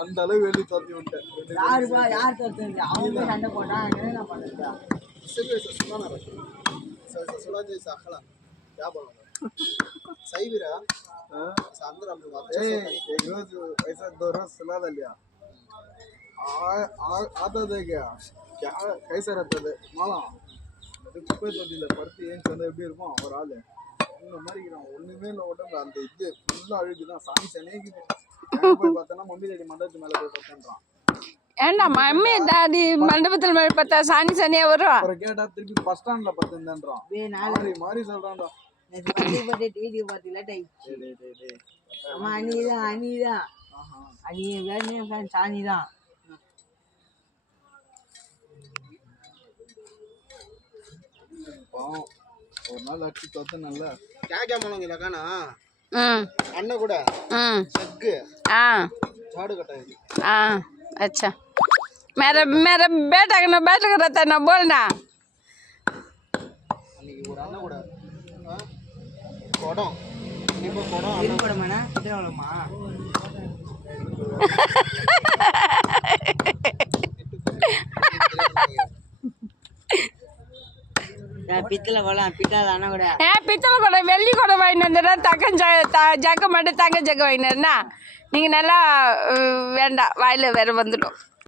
அந்த அளவு வெளியே தோத்தி விட்டேன். யார் தோத்துங்க? அவங்க சண்டை போட்டா என்ன பண்ணுறது? सुलाजे साखला क्या बोलूं सही भी रहा अंदर हम लोग एक रोज ऐसा 2 रोज सुला लिया आता था क्या कैसा रहता है माला குப்பை தொட்டியில் பருத்தி ஏன் சொன்ன எப்படி இருக்கும் ஒரு ஆள் இந்த மாதிரி ஒன்றுமே இல்லை உடம்பு அந்த இது ஃபுல்லாக அழுக்கு தான் சாமி சனேக்குது போய் பார்த்தோன்னா மம்மி டாடி மண்டபத்து மேலே போய் பார்த்தேன்றான். ஏண்டா மம்மி டாடி மண்டபத்தில் மேலே பார்த்தா சாணி சனியாக வரும். அப்புறம் கேட்டா திருப்பி பஸ் ஸ்டாண்டில் பார்த்துருந்தேன்றான். மாறி சொல்கிறான்டா. வீடியோ பார்த்தீங்களா டை ஆமாம் அணிதான் அணிதான் அணி வேணும் சாணி தான். ஒரு நாள் அடிச்சு தோத்து நல்லா क्या मानोगे लगाना अन्ना கூட சக்கு झाड़ू कटाएगी अच्छा मेरा बेटा का बैठ कर रहता है ना बोलना அன்னைக்கு ஒரு அண்ணா கூட கொடம் இப்போ கொடம் இருபடமாண்ணா இதெவ்வளோமா பித்தளை போலாம் பித்தளை அண்ணா கூட பித்தளை கூட வெள்ளி கூட வாங்கிட்டு வந்துடுறா ஜக்க மட்டும் தங்க ஜக்க வாங்கினா நீங்கள் நல்லா வேண்டாம் வாயில் வேறு வந்துடும்.